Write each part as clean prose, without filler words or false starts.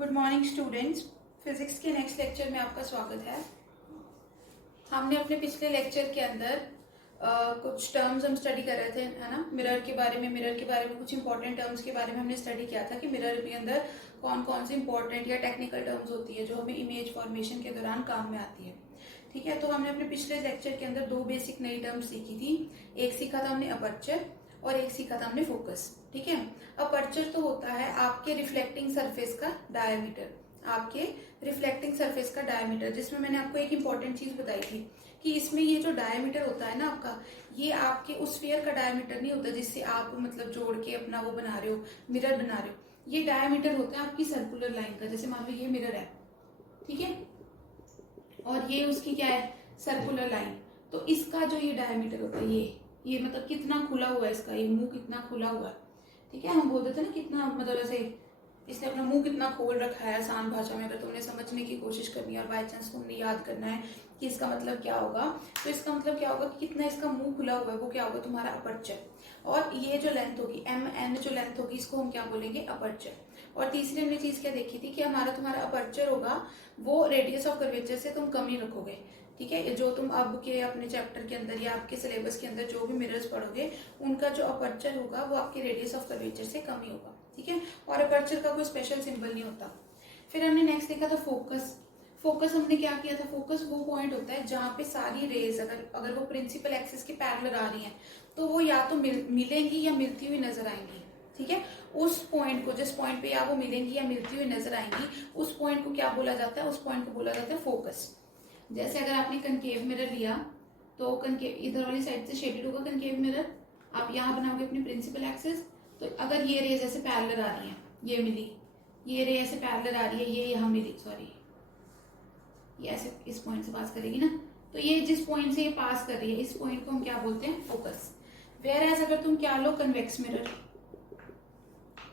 Good morning students. Physics के next lecture में आपका स्वागत है। हमने अपने पिछले लेक्चर के अंदर कुछ टर्म्स हम स्टडी कर रहे थे, है ना। मिरर के बारे में कुछ इंपॉर्टेंट टर्म्स के बारे में हमने स्टडी किया था कि मिरर के अंदर कौन कौन सी इंपॉर्टेंट या टेक्निकल टर्म्स होती है जो हमें इमेज फॉर्मेशन के दौरान काम में आती है। ठीक है, तो हमने अपने पिछले लेक्चर के अंदर दो बेसिक नई टर्म्स सीखी थी। एक सीखा था हमने अपर्चर और एक सीखा था हमने फोकस। ठीक है, अपर्चर तो होता है आपके रिफ्लेक्टिंग सरफेस का डायमीटर, आपके रिफ्लेक्टिंग सरफेस का डायमीटर, जिसमें मैंने आपको एक इंपॉर्टेंट चीज बताई थी कि इसमें ये जो डायमीटर होता है ना आपका, ये आपके उस स्फीयर का डायमीटर नहीं होता जिससे आप मतलब जोड़ के अपना वो बना रहे हो, मिरर बना रहे हो। ये डायमीटर होता है आपकी सर्कुलर लाइन का। जैसे मान लो ये मिरर है, ठीक है, और ये उसकी क्या है, सर्कुलर लाइन। तो इसका जो ये डायमीटर होता है, ये मतलब कितना खुला हुआ है इसका, ये मुंह कितना खुला हुआ है। ठीक है, हम बोलते थे ना कितना, मतलब ऐसे इसने अपना मुंह कितना खोल रखा है। आसान भाषा में अगर तुमने समझने की कोशिश करनी है और बाई चांस तुमने याद करना है कि इसका मतलब क्या होगा, तो इसका मतलब क्या होगा कि कितना इसका मुंह खुला हुआ है, वो क्या होगा, तुम्हारा अपर्चर। और ये जो लेंथ होगी MN, जो लेंथ होगी, इसको हम क्या बोलेंगे, अपर्चर। और तीसरी हमने चीज क्या देखी थी कि तुम्हारा अपर्चर होगा वो रेडियस ऑफ कर्वेचर से तुम कम ही रखोगे। ठीक है, जो तुम अब के अपने चैप्टर के अंदर या आपके सिलेबस के अंदर जो भी मिरर्स पढ़ोगे, उनका जो अपर्चर होगा वो आपके रेडियस ऑफ कर्वेचर से कम ही होगा। ठीक है, और अपर्चर का कोई स्पेशल सिंबल नहीं होता। फिर हमने नेक्स्ट देखा था फोकस। फोकस हमने क्या किया था, फोकस वो पॉइंट होता है जहां पे सारी रेज अगर वो प्रिंसिपल एक्सिस के पैरेलल आ रही हैं, तो वो या तो मिलेंगी या मिलती हुई नजर आएंगी। ठीक है, उस पॉइंट को, जिस पॉइंट पे या वो मिलेंगी या मिलती हुई नजर आएंगी, उस पॉइंट को क्या बोला जाता है, उस पॉइंट को बोला जाता है फोकस। जैसे अगर आपने कनकेव मिरर लिया, तो कनकेव इधर वाली साइड से शेडेड होगा कनकेव मिरर, आप यहाँ बनाओगे अपनी प्रिंसिपल एक्सिस। तो अगर ये रेज ऐसे पैरेलल आ रही है, ये मिली, ये रे ऐसे पैरेलल आ रही है, ये यहाँ मिली, सॉरी, ये ऐसे इस पॉइंट से पास करेगी ना, तो ये जिस पॉइंट से ये पास कर रही है, इस पॉइंट को हम क्या बोलते हैं, फोकस। वेयर एज अगर तुम क्या लो, कन्वेक्स मिरर,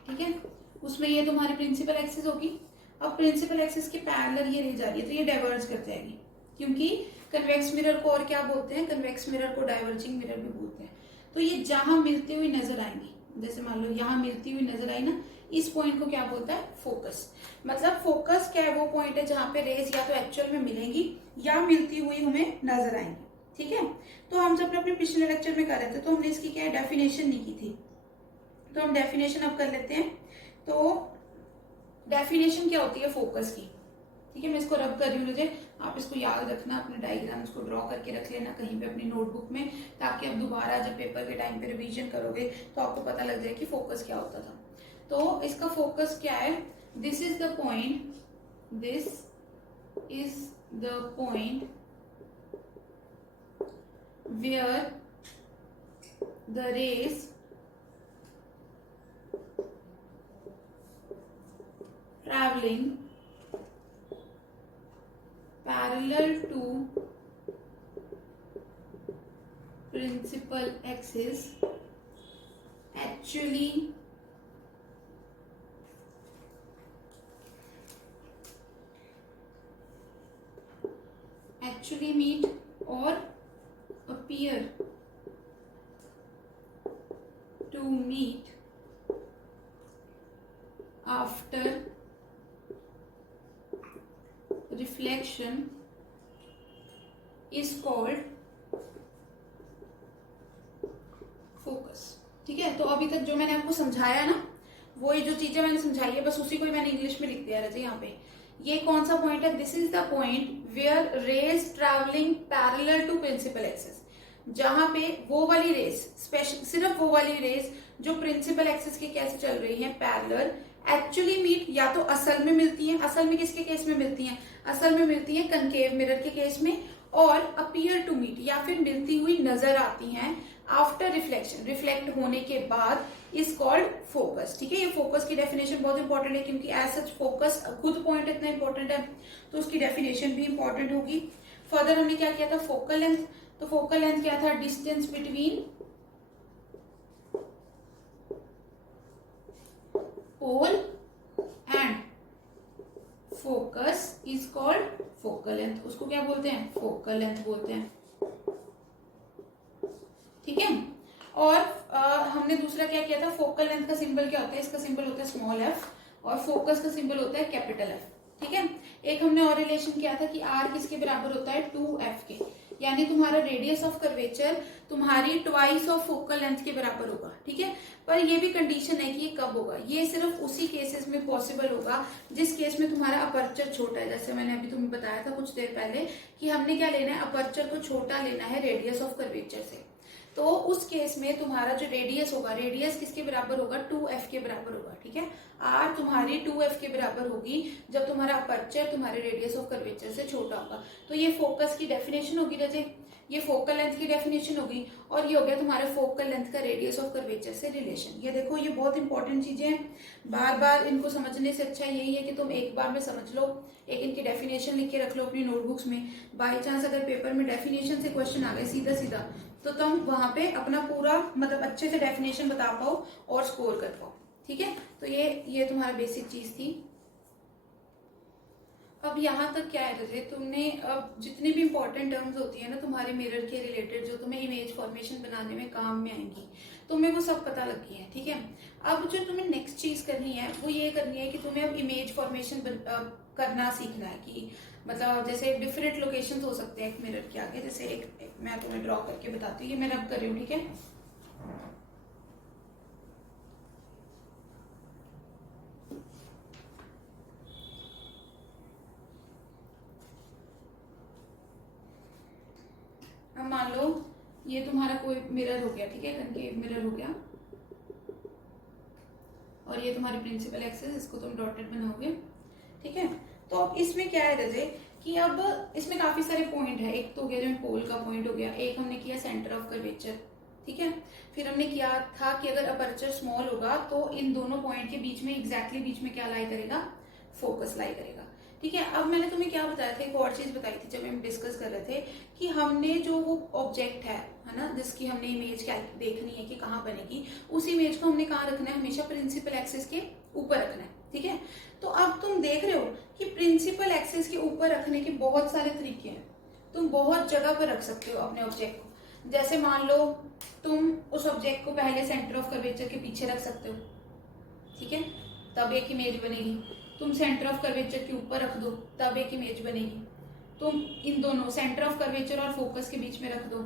ठीक है, उसमें ये तुम्हारी प्रिंसिपल एक्सिस होगी। अब प्रिंसिपल एक्सिस के पैरेलल ये रह जा रही है, तो ये डाइवर्ज कर जाएगी, क्योंकि कन्वेक्स मिरर को और क्या बोलते हैं, कन्वेक्स मिरर को डाइवर्जिंग मिरर भी बोलते हैं। तो ये जहां मिलती हुई नजर आएंगी, जैसे मान लो यहाँ मिलती हुई नजर आई ना, इस पॉइंट को क्या बोलता है, फोकस। मतलब फोकस क्या है, वो पॉइंट है जहां पे रेज या तो एक्चुअल में मिलेंगी या मिलती हुई हमें नजर आएंगी। ठीक है, तो हम जब अपने पिछले लेक्चर में कर रहे थे तो हमने इसकी क्या है, डेफिनेशन नहीं की थी, तो हम डेफिनेशन अब कर लेते हैं। तो डेफिनेशन क्या होती है फोकस की। ठीक है, मैं इसको रब कर रही हूँ, मुझे आप इसको याद रखना, अपने डायग्राम्स को ड्रॉ करके रख लेना कहीं पे अपनी नोटबुक में, ताकि अब दोबारा जब पेपर के टाइम पे रिवीजन करोगे तो आपको पता लग जाए कि फोकस क्या होता था। तो इसका फोकस क्या है, this is the point, this is the point where the rays traveling parallel to principal axis actually meet or appear to meet after reflection is called focus। ठीक है, तो अभी तक जो मैंने आपको समझाया ना, वो ये जो चीजें मैंने समझाई है, बस उसी को ही मैंने इंग्लिश में लिख दिया है यहाँ पे। ये कौन सा पॉइंट है, this is the point where rays traveling parallel to principal axis, जहां पे वो वाली रेज, सिर्फ वो वाली रेज जो प्रिंसिपल एक्सिस के कैसे चल रही है, पैरेलल, एक्चुअली मीट, या तो असल में मिलती हैं, असल में किसके केस में मिलती हैं, असल में मिलती हैं कनकेव मिरर के केस में, और अपीयर टू मीट, या फिर मिलती हुई नजर आती हैं आफ्टर रिफ्लेक्शन, रिफ्लेक्ट होने के बाद, इज कॉल्ड फोकस। ठीक है, ये फोकस की डेफिनेशन बहुत इंपॉर्टेंट है, क्योंकि एज सच फोकस खुद पॉइंट इतना इंपॉर्टेंट है, तो उसकी डेफिनेशन भी इंपॉर्टेंट होगी। फर्दर हमने क्या किया था, फोकल लेंथ। तो फोकल लेंथ क्या था, distance between pole and focus is called focal length. उसको क्या बोलते हैं, फोकल लेंथ बोलते हैं। ठीक है, और हमने दूसरा क्या किया था, फोकल लेंथ का सिंबल क्या होता है, इसका सिंबल होता है स्मॉल एफ। और फोकस का सिंबल होता है कैपिटल एफ। ठीक है, एक हमने और रिलेशन किया था कि आर किसके बराबर होता है, 2f के, यानी तुम्हारा रेडियस ऑफ कर्वेचर तुम्हारी ट्वाइस ऑफ फोकल लेंथ के बराबर होगा। ठीक है, पर ये भी कंडीशन है कि ये कब होगा, ये सिर्फ उसी केसेस में पॉसिबल होगा जिस केस में तुम्हारा अपर्चर छोटा है। जैसे मैंने अभी तुम्हें बताया था कुछ देर पहले कि हमने क्या लेना है, अपर्चर को छोटा लेना है रेडियस ऑफ कर्वेचर से। तो उस केस में तुम्हारा जो रेडियस होगा, रेडियस किसके बराबर होगा, 2f के बराबर होगा। ठीक है, आर तुम्हारी 2f के बराबर होगी जब तुम्हारा अपर्चर तुम्हारे रेडियस ऑफ कर्वेचर से छोटा होगा। तो ये फोकस की डेफिनेशन होगी रजे, ये फोकल लेंथ की डेफिनेशन होगी, और ये हो गया तुम्हारे फोकल लेंथ का रेडियस ऑफ कर्वेचर से रिलेशन। ये देखो, ये बहुत इंपॉर्टेंट चीजें हैं, बार बार इनको समझने से अच्छा यही है कि तुम एक बार में समझ लो, एक इनकी डेफिनेशन लिख के रख लो अपनी नोटबुक्स में। बाई चांस अगर पेपर में डेफिनेशन से क्वेश्चन आ गए सीधा सीधा, तो तुम वहां पे अपना पूरा मतलब अच्छे से डेफिनेशन बता पाओ और स्कोर कर पाओ। ठीक है, तो ये तुम्हारा बेसिक चीज थी। अब यहाँ तक क्या है रजे, तुमने अब जितनी भी इंपॉर्टेंट टर्म्स होती है ना तुम्हारे मिरर के रिलेटेड, जो तुम्हें इमेज फॉर्मेशन बनाने में काम में आएंगी, तुम्हें वो सब पता लग गई है। ठीक है, अब जो तुम्हें नेक्स्ट चीज करनी है वो ये करनी है कि तुम्हें अब इमेज फॉर्मेशन करना सीखना है। कि मतलब जैसे डिफरेंट लोकेशंस हो सकते हैं एक मिरर के आगे, जैसे एक मैं तुम्हें ड्रॉ करके बताती हूँ, ये मैं अब कर रही हूँ। ठीक है, अब मान लो ये तुम्हारा कोई मिरर हो गया। ठीक है, कनकेव मिरर हो गया, और ये तुम्हारी प्रिंसिपल एक्सिस, इसको तुम डॉटेड बनाओगे। ठीक है, तो अब इसमें क्या है रजे कि अब इसमें काफी सारे पॉइंट है। एक तो हो गया जो पोल का पॉइंट हो गया, एक हमने किया सेंटर ऑफ कर्वेचर। ठीक है, फिर हमने किया था कि अगर अपर्चर स्मॉल होगा तो इन दोनों पॉइंट के बीच में एग्जैक्टली बीच में क्या लाई करेगा, फोकस लाई करेगा। ठीक है, अब मैंने तुम्हें क्या बताया था, एक और चीज बताई थी जब हम डिस्कस कर रहे थे कि हमने जो वो ऑब्जेक्ट है ना, जिसकी हमने इमेज क्या देखनी है कि कहाँ बनेगी, उस इमेज को हमने कहाँ रखना है, हमेशा प्रिंसिपल एक्सिस के ऊपर रखना है। ठीक है, तो अब तुम देख रहे हो कि प्रिंसिपल एक्सिस के ऊपर रखने के बहुत सारे तरीके हैं, तुम बहुत जगह पर रख सकते हो अपने ऑब्जेक्ट को। जैसे मान लो तुम उस ऑब्जेक्ट को पहले सेंटर ऑफ कर्वेचर के पीछे रख सकते हो। ठीक है, तब एक इमेज बनेगी। तुम सेंटर ऑफ कर्वेचर के ऊपर रख दो, तब एक इमेज बनेगी। तुम इन दोनों सेंटर ऑफ कर्वेचर और फोकस के बीच में रख दो,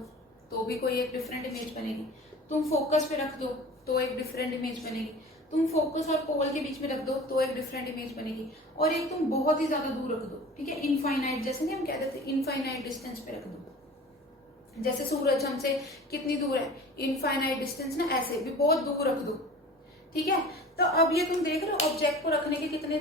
तो भी कोई एक डिफरेंट इमेज बनेगी। तुम फोकस पे रख दो तो एक डिफरेंट इमेज बनेगी। तुम फोकस और पोल के बीच में रख दो तो एक डिफरेंट इमेज बनेगी। और एक तुम बहुत ही ज्यादा दूर रख दो। ठीक है, इनफाइनाइट, जैसे नहीं हम कहते थे इनफाइनाइट डिस्टेंस पे रख दो। जैसे सूरज हमसे कितनी दूर है, इनफाइनाइट डिस्टेंस ना, ऐसे भी बहुत दूर रख दो। ठीक है, तो अब ये तुम देख रहे हो ऑब्जेक्ट को रखने के कितने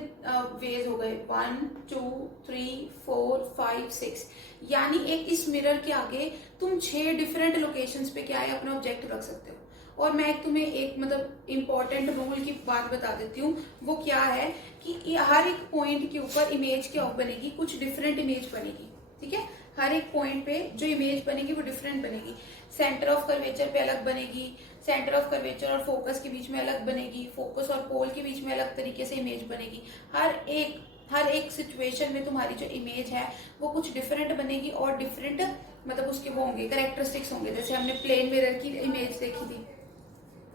वेज हो गए, 1 2 3 4 5 6, यानी एक इस मिरर के आगे तुम 6 डिफरेंट लोकेशंस पे क्या है अपना ऑब्जेक्ट रख सकते हो। और मैं तुम्हें एक मतलब इंपॉर्टेंट रूल की बात बता देती हूँ, वो क्या है कि हर एक पॉइंट के ऊपर इमेज क्या बनेगी, कुछ डिफरेंट इमेज बनेगी। ठीक है, हर एक पॉइंट पे जो इमेज बनेगी वो डिफरेंट बनेगी। सेंटर ऑफ कर्वेचर पे अलग बनेगी, सेंटर ऑफ कर्वेचर और फोकस के बीच में अलग बनेगी, फोकस और पोल के बीच में अलग तरीके से इमेज बनेगी। हर एक सिचुएशन में तुम्हारी जो इमेज है वो कुछ डिफरेंट बनेगी, और डिफरेंट मतलब उसके वो होंगे कैरेक्टरिस्टिक्स होंगे। जैसे हमने प्लेन मिरर की इमेज देखी थी,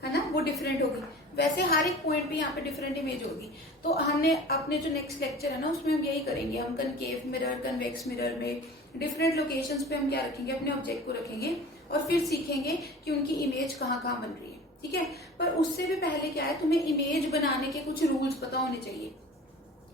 है ना, वो डिफरेंट होगी। वैसे हर एक पॉइंट पे यहाँ पे डिफरेंट इमेज होगी। तो हमने अपने जो नेक्स्ट लेक्चर है ना उसमें हम यही करेंगे, हम कनकेव मिरर, कन्वेक्स मिरर में डिफरेंट लोकेशंस पे हम क्या रखेंगे, अपने ऑब्जेक्ट को रखेंगे, और फिर सीखेंगे कि उनकी इमेज कहाँ कहाँ बन रही है। ठीक है, पर उससे भी पहले क्या है, तुम्हें इमेज बनाने के कुछ रूल्स पता होने चाहिए।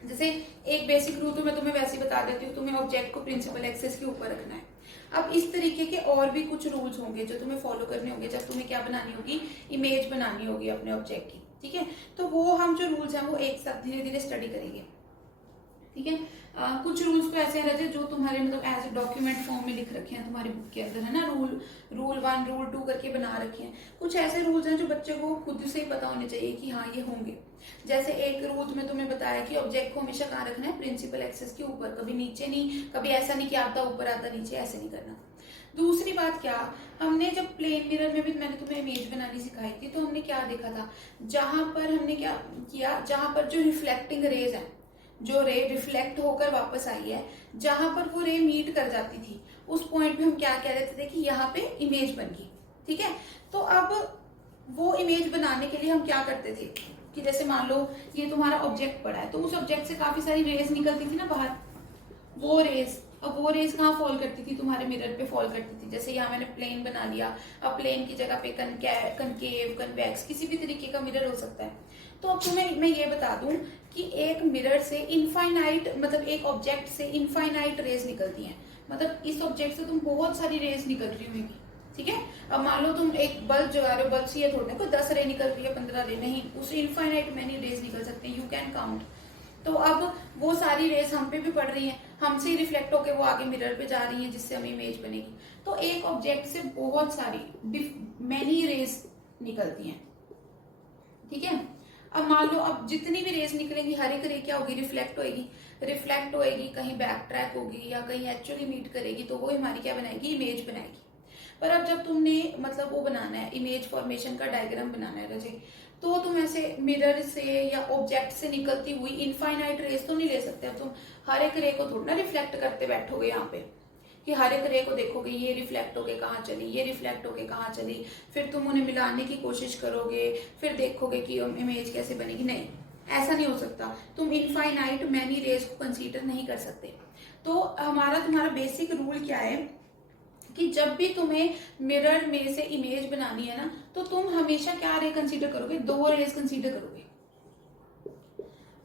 जैसे एक बेसिक रूल तो मैं तुम्हें वैसे ही बता देती हूँ, तुम्हें ऑब्जेक्ट को प्रिंसिपल एक्सिस के ऊपर रखना है। अब इस तरीके के और भी कुछ रूल्स होंगे जो तुम्हें फॉलो करने होंगे जब तुम्हें क्या बनानी होगी, इमेज बनानी होगी अपने ऑब्जेक्ट की। ठीक है, तो वो हम जो रूल्स हैं वो एक साथ धीरे धीरे स्टडी करेंगे। ठीक है, कुछ रूल्स तो ऐसे रहते हैं जो तुम्हारे मतलब एज ए डॉक्यूमेंट फॉर्म में लिख रखे हैं तुम्हारे बुक के अंदर, है ना, रूल 1 रूल 2 करके बना रखे हैं। कुछ ऐसे रूल्स हैं जो बच्चे को खुद से ही पता होने चाहिए कि हाँ ये होंगे। जैसे एक रूल में तुम्हें बताया कि ऑब्जेक्ट को हमेशा कहाँ रखना है, प्रिंसिपल एक्सिस के ऊपर, कभी नीचे नहीं, कभी ऐसा नहीं कि आता ऊपर आता नीचे, ऐसे नहीं करना। दूसरी बात क्या, हमने जब प्लेन मिरर में भी मैंने तुम्हें इमेज बनानी सिखाई थी, तो हमने क्या देखा था, जहां पर हमने क्या किया, जहां पर जो रिफ्लेक्टिंग रेज है, जो रे रिफ्लेक्ट होकर वापस आई है, जहां पर वो रे मीट कर जाती थी, उस पॉइंट पे हम क्या कह देते थे कि यहाँ पे इमेज बन गई। ठीक है, तो अब वो इमेज बनाने के लिए हम क्या करते थे, कि जैसे मान लो ये तुम्हारा ऑब्जेक्ट पड़ा है, तो उस ऑब्जेक्ट से काफी सारी रेज निकलती थी ना बाहर, वो रेज, अब वो रेज कहाँ फॉल करती थी, तुम्हारे मिरर पे फॉल करती थी। जैसे यहाँ मैंने प्लेन बना लिया, अब प्लेन की जगह पे कनकेव, कन्वेक्स, किसी भी तरीके का मिरर हो सकता है। तो अब तुम्हें मैं ये बता दूं कि एक मिरर से इनफाइनाइट, मतलब एक ऑब्जेक्ट से इनफाइनाइट रेज निकलती हैं। मतलब इस ऑब्जेक्ट से तुम बहुत सारी रेज निकल रही होगी, ठीक है। अब मान लो तुम एक बल्ब जगा रहे हो, बल्ब से ये थोड़ा कोई 10 रे निकल रही है, 15 रे नहीं, उस इनफाइनाइट मैनी रेज निकल सकते हैं, यू कैन काउंट। तो अब वो सारी रेज हम पे भी पड़ रही हैं, हमसे ही रिफ्लेक्ट होकर वो आगे मिरर पे जा रही हैं, जिससे हमें इमेज बनेगी। तो एक ऑब्जेक्ट से बहुत सारी मैनी रेज निकलती हैं, ठीक है। अब मान लो अब जितनी भी रेज निकलेंगी, हर एक रे क्या होगी, रिफ्लेक्ट होगी, रिफ्लेक्ट होएगी, कहीं बैक ट्रैक होगी या कहीं एक्चुअली मीट करेगी, तो वो हमारी क्या बनाएगी, इमेज बनाएगी। पर अब जब तुमने मतलब वो बनाना है, इमेज फॉर्मेशन का डायग्राम बनाना है रजे, तो तुम ऐसे मिरर से या ऑब्जेक्ट से निकलती हुई इनफाइनाइट रेज तो नहीं ले सकते। अब तुम हर एक रे को थोड़ा ना रिफ्लेक्ट करते बैठोगे यहाँ पे, कि हर एक रे को देखोगे ये रिफ्लेक्ट होके कहाँ चली, ये रिफ्लेक्ट होके कहाँ चली, फिर तुम उन्हें मिलाने की कोशिश करोगे, फिर देखोगे कि इमेज कैसे बनेगी। नहीं, ऐसा नहीं हो सकता। तुम इनफाइनाइट मैनी रेज को कंसीडर नहीं कर सकते। तो तुम्हारा बेसिक रूल क्या है कि जब भी तुम्हें मिरर में से इमेज बनानी है ना, तो तुम हमेशा क्या रे कंसीडर करोगे, दो रेज कंसीडर करोगे।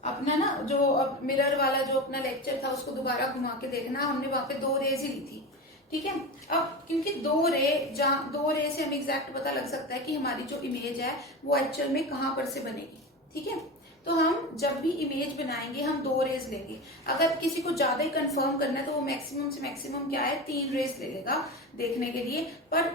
अपना ना जो अब मिरर वाला जो अपना लेक्चर था उसको दोबारा घुमा के देखना, हमने वहां पे 2 रेज ही ली थी, ठीक है। अब क्योंकि 2 रे से हमें एग्जैक्ट पता लग सकता है कि हमारी जो इमेज है वो एक्चुअल में कहां पर से बनेगी, ठीक है। तो हम जब भी इमेज बनाएंगे हम 2 रेज लेंगे। अगर किसी को ज्यादा ही कंफर्म करना है तो वो मैक्सिमम से मैक्सिमम क्या है, 3 रेज ले लेगा देखने के लिए। पर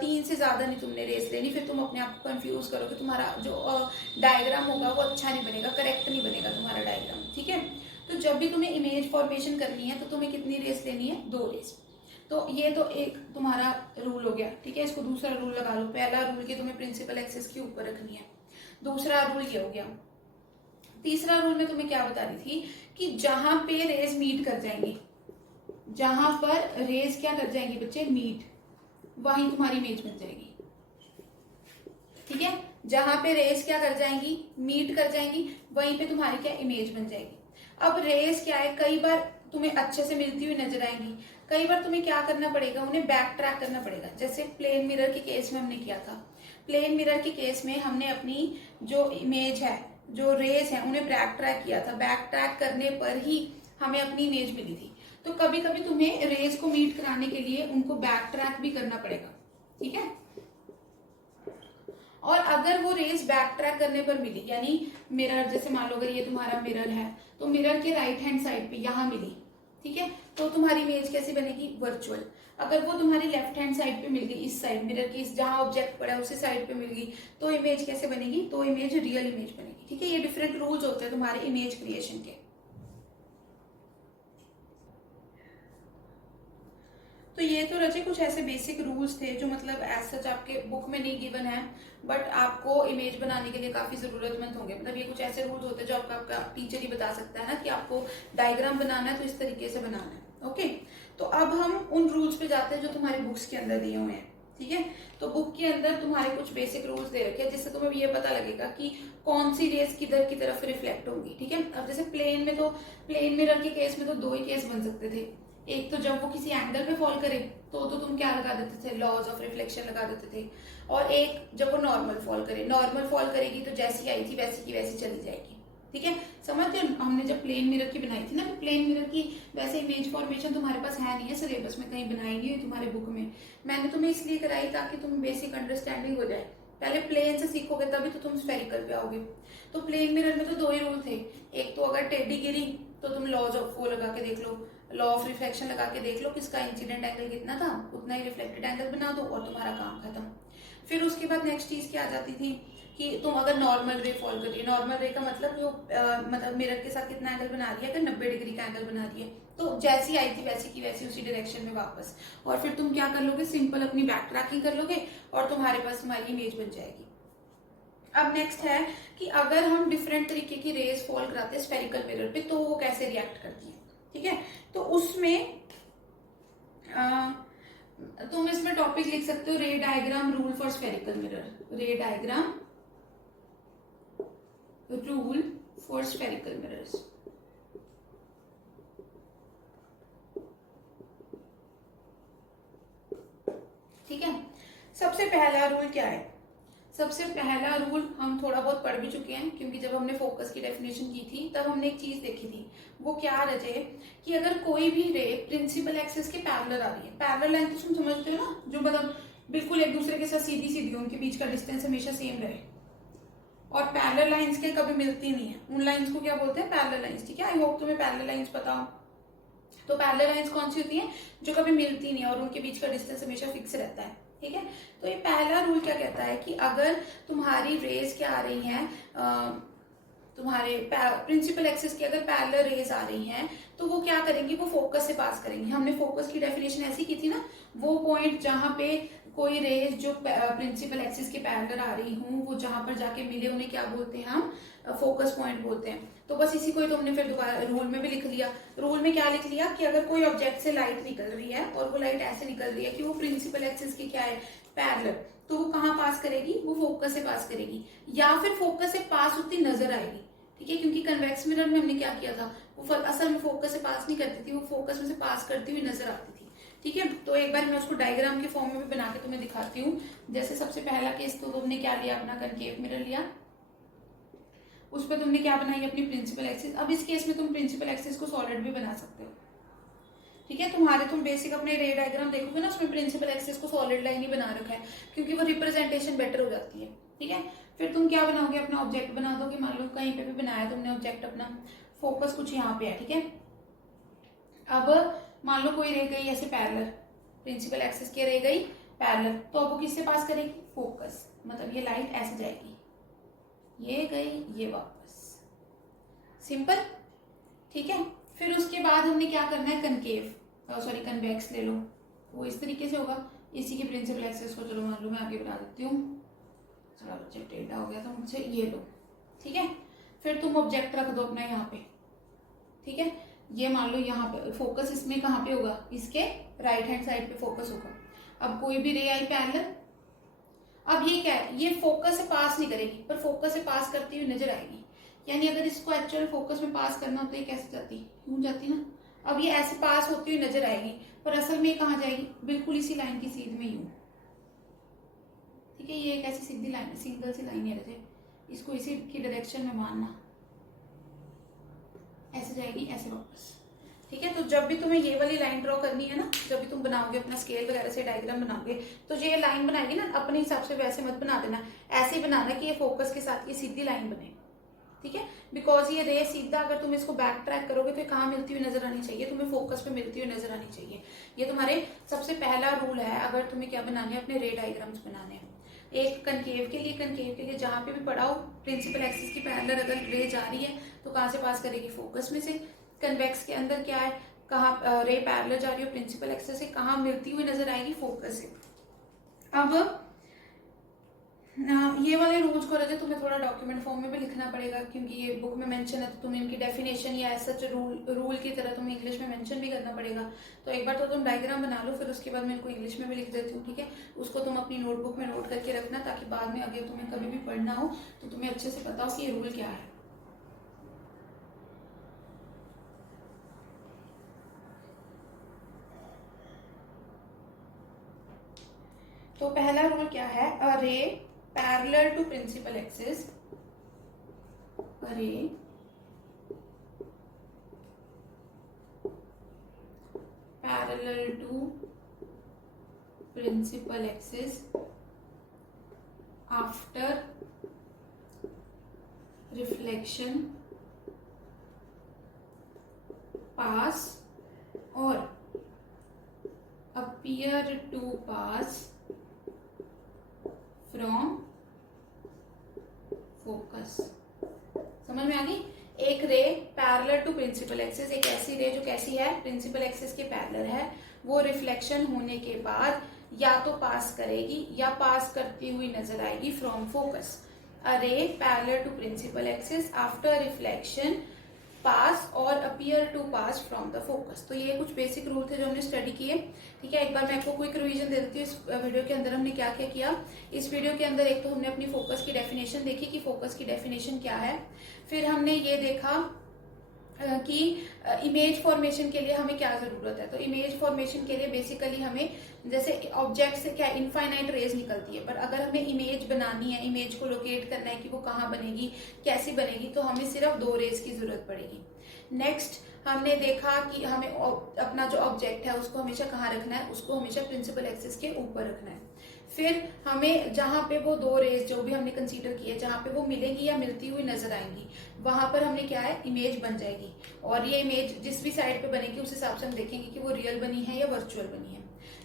3 से ज्यादा नहीं तुमने रेज लेनी, फिर तुम अपने आप को कंफ्यूज करोगे, तुम्हारा जो डायग्राम होगा वो अच्छा नहीं बनेगा, करेक्ट नहीं बनेगा तुम्हारा डायग्राम, ठीक है। तो जब भी तुम्हें इमेज फॉर्मेशन करनी है तो तुम्हें कितनी रेज लेनी है, 2 रेज। तो ये तो एक तुम्हारा रूल हो गया, ठीक है। इसको दूसरा रूल लगा लो। पहला रूल की तुम्हें प्रिंसिपल एक्सिस के ऊपर रखनी है, दूसरा रूल ये हो गया। तीसरा रूल में तुम्हें क्या बता रही थी कि जहां पे रेज मीट कर जाएंगी, जहां पर रेज क्या कर जाएंगी बच्चे, मीट, वहीं तुम्हारी इमेज बन जाएगी, ठीक है। जहां पे रेज क्या कर जाएंगी, मीट कर जाएंगी, वहीं पे तुम्हारी क्या इमेज बन जाएगी। अब रेज क्या है, कई बार तुम्हें अच्छे से मिलती हुई नजर आएंगी, कई बार तुम्हें क्या करना पड़ेगा, उन्हें बैक ट्रैक करना पड़ेगा। जैसे प्लेन मिरर के केस में हमने किया था, प्लेन मिरर के केस में हमने अपनी जो इमेज है, जो रेज है, उन्हें बैक ट्रैक किया था। बैक ट्रैक करने पर ही हमें अपनी इमेज मिली थी। तो कभी कभी तुम्हें रेज को मीट कराने के लिए उनको बैक ट्रैक भी करना पड़ेगा, ठीक है। और अगर वो रेज बैक ट्रैक करने पर मिली, यानी मिरर, जैसे मान लो अगर ये तुम्हारा मिरर है तो मिरर के राइट हैंड साइड पे यहां मिली, ठीक है, तो तुम्हारी इमेज कैसे बनेगी, वर्चुअल। अगर वो तुम्हारी लेफ्ट हैंड साइड पे मिल गई, इस साइड मिरर की जहां ऑब्जेक्ट पड़ा है उसी साइड पे मिल गई, तो इमेज कैसे बनेगी, तो इमेज रियल इमेज बनेगी, ठीक है। ये डिफरेंट रूल्स होते हैं तुम्हारे इमेज क्रिएशन के। तो ये तो रचे कुछ ऐसे बेसिक रूल्स थे जो मतलब एज सच आपके बुक में नहीं गिवन है, बट आपको इमेज बनाने के लिए काफी जरूरतमंद होंगे। मतलब ये कुछ ऐसे रूल्स होते हैं जो आपका टीचर ही बता सकता है ना कि आपको डायग्राम बनाना है तो इस तरीके से बनाना है, ओके। तो अब हम उन रूल्स पे जाते हैं जो तुम्हारे बुक्स के अंदर दिए हुए हैं, ठीक है। तो बुक के अंदर तुम्हारे कुछ बेसिक रूल्स दे रखे हैं जिससे तुम्हें ये पता लगेगा कि कौन सी रेस किधर की तरफ रिफ्लेक्ट होंगी, ठीक है। अब जैसे प्लेन में तो, प्लेन मिरर के केस में तो 2 ही केस बन सकते थे। एक तो जब वो किसी एंगल पे फॉल करे तो तुम क्या लगा देते थे, लॉज ऑफ रिफ्लेक्शन लगा देते थे। और एक जब वो नॉर्मल फॉल करे, नॉर्मल फॉल करेगी तो जैसी आई थी वैसी की वैसी चली जाएगी, ठीक है। समझते हो, हमने जब प्लेन मिरर की बनाई थी ना, तो प्लेन मिरर की वैसे इमेज फॉर्मेशन तुम्हारे पास है नहीं है, सिलेबस में कहीं बनाई नहीं हुई तुम्हारे बुक में। मैंने तुम्हें इसलिए कराई ताकि तुम बेसिक अंडरस्टैंडिंग हो जाए। पहले प्लेन से सीखोगे तभी तो तुम स्फेरिकल पे आओगे। तो प्लेन मिरर में तो 2 ही रूल थे, एक तो अगर टेढ़ी गिरी तो तुम लॉज ऑफ वो लगा के देख लो, लॉ ऑफ रिफ्लेक्शन लगा के देख लो किसका इंसिडेंट एंगल कितना था, उतना ही रिफ्लेक्टेड एंगल बना दो और तुम्हारा काम खत्म। फिर उसके बाद नेक्स्ट चीज क्या आ जाती थी कि तुम अगर नॉर्मल रे फॉल कर रही है, नॉर्मल रे का मतलब जो मतलब मिरर के साथ कितना एंगल बना रही है, अगर 90 डिग्री का एंगल बना रही है तो जैसी आई थी वैसी की वैसी उसी डायरेक्शन में वापस। और फिर तुम क्या कर लोगे, सिंपल अपनी बैक ट्रैकिंग कर लोगे और तुम्हारे पास तुम्हारी इमेज बन जाएगी। अब नेक्स्ट है कि अगर हम डिफरेंट तरीके की रेज फॉल कराते हैं स्फेरिकल मिरर पे तो वो कैसे रिएक्ट करती है, ठीक है। तो उसमें तुम इसमें टॉपिक लिख सकते हो, रे diagram rule for spherical mirror, रे diagram rule for spherical mirrors. ठीक है, सबसे पहला रूल क्या है? सबसे पहला रूल हम थोड़ा बहुत पढ़ भी चुके हैं, क्योंकि जब हमने फोकस की डेफिनेशन की थी तब हमने एक चीज देखी थी। वो क्या रहे कि अगर कोई भी रे प्रिंसिपल एक्सिस के पैरेलल आ रही है, पैरेलल लाइन तो तुम समझते हो ना, जो मतलब बिल्कुल एक दूसरे के साथ सीधी सीधी, उनके बीच का डिस्टेंस हमेशा सेम रहे, और पैरेलल लाइंस के कभी मिलती नहीं है, उन लाइंस को क्या बोलते हैं? Parallel lines. ठीक है, आई होप तुम्हें पैरेलल लाइंस पता हो। तो पैरेलल लाइंस कौन सी होती हैं? जो कभी मिलती नहीं और उनके बीच का डिस्टेंस हमेशा फिक्स रहता है। ठीक है, तो ये पहला रूल क्या कहता है कि अगर तुम्हारी रेज क्या आ रही हैं, तुम्हारे प्रिंसिपल एक्सिस की अगर पैरेलल रेज आ रही हैं, तो वो क्या करेंगी? वो फोकस से पास करेंगी। हमने फोकस की डेफिनेशन ऐसी की थी ना, वो पॉइंट जहां पे कोई रेज जो प्रिंसिपल एक्सिस के पैरेलल आ रही हूँ, वो जहां पर जाके मिले उन्हें क्या बोलते हैं? हम फोकस पॉइंट बोलते हैं। तो बस इसी को ही तो हमने फिर दोबारा रूल में भी लिख लिया। रूल में क्या लिख लिया कि अगर कोई ऑब्जेक्ट से लाइट निकल रही है और वो लाइट ऐसे निकल रही है कि वो प्रिंसिपल एक्सिस की क्या है? पैरेलल, तो वो कहाँ पास करेगी? वो फोकस से पास करेगी, या फिर फोकस से पास होती नजर आएगी। ठीक है, क्योंकि कन्वेक्स मिरर में हमने क्या किया था, वो असल में फोकस से पास नहीं करती थी, वो फोकस में से पास करती हुई नजर आती थी। ठीक है, तो एक बार मैं उसको डायग्राम के फॉर्म में भी बना के तुम्हें दिखाती हूँ। जैसे सबसे पहला केस तो तुमने क्या लिया? अपना कनकेव मिरर लिया, उस पर तुमने क्या बनाई? अपनी प्रिंसिपल एक्सिस। अब इस केस में तुम प्रिंसिपल एक्सिस को सॉलिड भी बना सकते हो। ठीक है, तुम बेसिक अपने रे डायग्राम देखोगे ना, उसमें प्रिंसिपल एक्सिस को सॉलिड लाइन ही बना रखा है, क्योंकि वो रिप्रेजेंटेशन बेटर हो जाती है। ठीक है, फिर तुम क्या बनाओगे? अपना ऑब्जेक्ट बना दोगे। मान लो कहीं पे भी बनाया तुमने ऑब्जेक्ट अपना, फोकस कुछ यहाँ पे है। ठीक है, अब मान लो कोई रह गई ऐसे पैरेलल, प्रिंसिपल एक्सिस की रह गई पैरेलल, तो अब वो किससे पास करेगी? फोकस। मतलब ये लाइट ऐसे जाएगी, ये गई, ये वापस, सिंपल। ठीक है, फिर उसके बाद हमने क्या करना है? कनकेव सॉरी कन्वेक्स ले लो, वो इस तरीके से होगा। इसी के प्रिंसिपल एक्सिस को चलो मान लो मैं आगे बना देती हूँ, थोड़ा बच्चे टेढ़ा हो गया था मुझसे, ये लो। ठीक है, फिर तुम ऑब्जेक्ट रख दो अपना यहाँ पे। ठीक है, ये मान लो यहाँ पे फोकस इसमें कहाँ पे होगा? इसके राइट हैंड साइड पे फोकस होगा। अब कोई भी रे आई पैरेलल, अब ये क्या है? ये फोकस से पास नहीं करेगी, पर फोकस से पास करती हुई नजर आएगी। यानी अगर इसको एक्चुअल फोकस में पास करना हो तो ये कैसे जाती? यूं जाती ना। अब ये ऐसे पास होती हुई नजर आएगी, पर असल में ये कहाँ जाएगी? बिल्कुल इसी लाइन की सीध में, यूं। ठीक है, ये एक ऐसी सीधी लाइन, सिंगल सी लाइन है, जैसे इसको इसी की डायरेक्शन में मानना, ऐसे जाएगी, ऐसे वापस। ठीक है, तो जब भी तुम्हें ये वाली लाइन ड्रॉ करनी है ना, जब भी तुम बनाओगे अपना स्केल वगैरह से डायग्राम बनाओगे, तो ये लाइन बनाएगी ना, अपने हिसाब से वैसे मत बना देना, ऐसे ही बनाना कि ये फोकस के साथ ये सीधी लाइन बने। ठीक है, बिकॉज ये रे सीधा अगर तुम इसको बैक ट्रैक करोगे तो ये कहाँ मिलती हुई नजर आनी चाहिए? तुम्हें फोकस पे मिलती हुई नजर आनी चाहिए। ये तुम्हारे सबसे पहला रूल है अगर तुम्हें क्या बनाने हैं? अपने रे डायग्राम्स बनाने हैं। एक कनकेव के लिए जहां पे भी पढ़ा हो, प्रिंसिपल एक्सिस की पैरेलल अगर रे जा रही है तो कहाँ से पास करेगी? फोकस में से। कन्वेक्स के अंदर क्या है? कहाँ रे पैरेलल जा रही हो प्रिंसिपल एक्सिस से, कहाँ मिलती हुई नजर आएगी? फोकस से। अब ये वाले रूल्स को रजे तुम्हें थोड़ा डॉक्यूमेंट फॉर्म में भी लिखना पड़ेगा, क्योंकि ये बुक में मेंशन है, तो तुम्हें इनकी डेफिनेशन या सच रूल की तरह तुम्हें इंग्लिश में मेंशन भी करना पड़ेगा। तो एक बार तो तुम डायग्राम बना लो, फिर उसके बाद मैं इनको इंग्लिश में भी लिख देती हूँ। ठीक है, उसको तुम अपनी नोटबुक में नोट करके रखना, ताकि बाद में अगर तुम्हें कभी भी पढ़ना हो तो तुम्हें अच्छे से पता हो कि ये रूल क्या है। तो पहला रूल क्या है? अ रे parallel to principal axis, array parallel to principal axis after reflection pass or appear to pass from focus. समझ में आ गई? एक रे पैरेलल टू प्रिंसिपल एक्सिस, एक ऐसी रे जो कैसी है? प्रिंसिपल एक्सिस के पैरेलल है, वो रिफ्लेक्शन होने के बाद या तो पास करेगी या पास करती हुई नजर आएगी from focus. A ray parallel to principal axis after reflection pass or appear to pass from the focus. तो ये कुछ बेसिक रूल थे जो हमने स्टडी किए। ठीक है, एक बार मैं आपको क्विक रिवीजन दे देती हूँ इस वीडियो के अंदर हमने क्या क्या किया। इस वीडियो के अंदर एक तो हमने अपनी फोकस की डेफिनेशन देखी कि फोकस की डेफिनेशन क्या है। फिर हमने ये देखा कि इमेज फॉर्मेशन के लिए हमें क्या जरूरत है। तो इमेज फॉर्मेशन के लिए बेसिकली हमें जैसे ऑब्जेक्ट से क्या इनफाइनाइट रेज निकलती है, पर अगर हमें इमेज बनानी है, इमेज को लोकेट करना है कि वो कहाँ बनेगी, कैसी बनेगी, तो हमें सिर्फ 2 रेज की जरूरत पड़ेगी। नेक्स्ट हमने देखा कि हमें अपना जो ऑब्जेक्ट है उसको हमेशा कहाँ रखना है, उसको हमेशा प्रिंसिपल एक्सिस के ऊपर रखना है। फिर हमें जहां पे वो 2 रेज जो भी हमने कंसीडर किए, जहां पे वो मिलेगी या मिलती हुई नजर आएंगी, वहां पर हमने क्या है, इमेज बन जाएगी। और ये इमेज जिस भी साइड पे बनेगी उस हिसाब से हम देखेंगे कि वो रियल बनी है या वर्चुअल बनी है।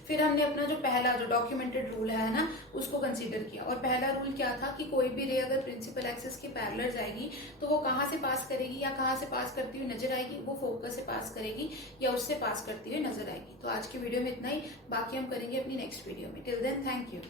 फिर हमने अपना जो पहला जो डॉक्यूमेंटेड रूल है ना, उसको कंसीडर किया। और पहला रूल क्या था कि कोई भी रे अगर प्रिंसिपल एक्सिस के पैरेलल जाएगी तो वो कहाँ से पास करेगी या कहाँ से पास करती हुई नजर आएगी, वो फोकस से पास करेगी या उससे पास करती हुई नजर आएगी। तो आज की वीडियो में इतना ही, बाकी हम करेंगे अपनी नेक्स्ट वीडियो में। Till then thank you.